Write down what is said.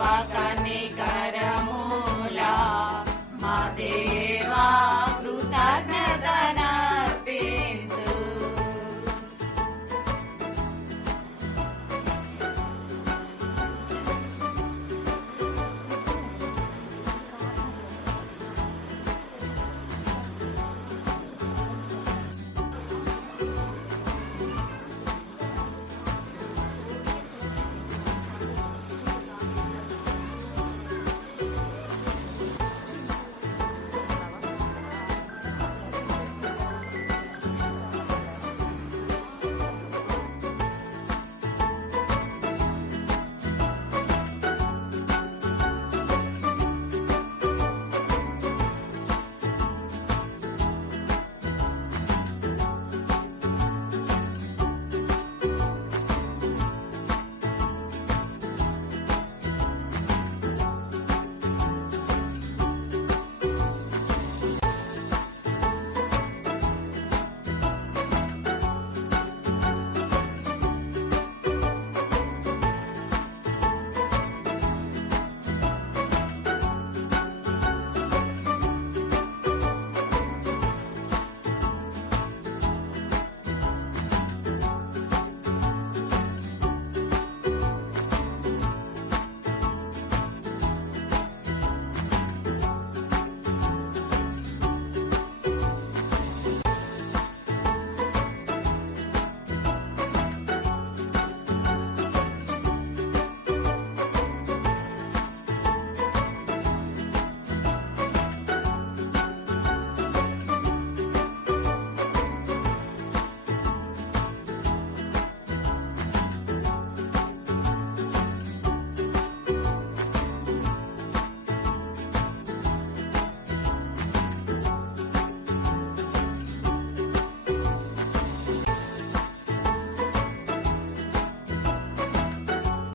पाकने कर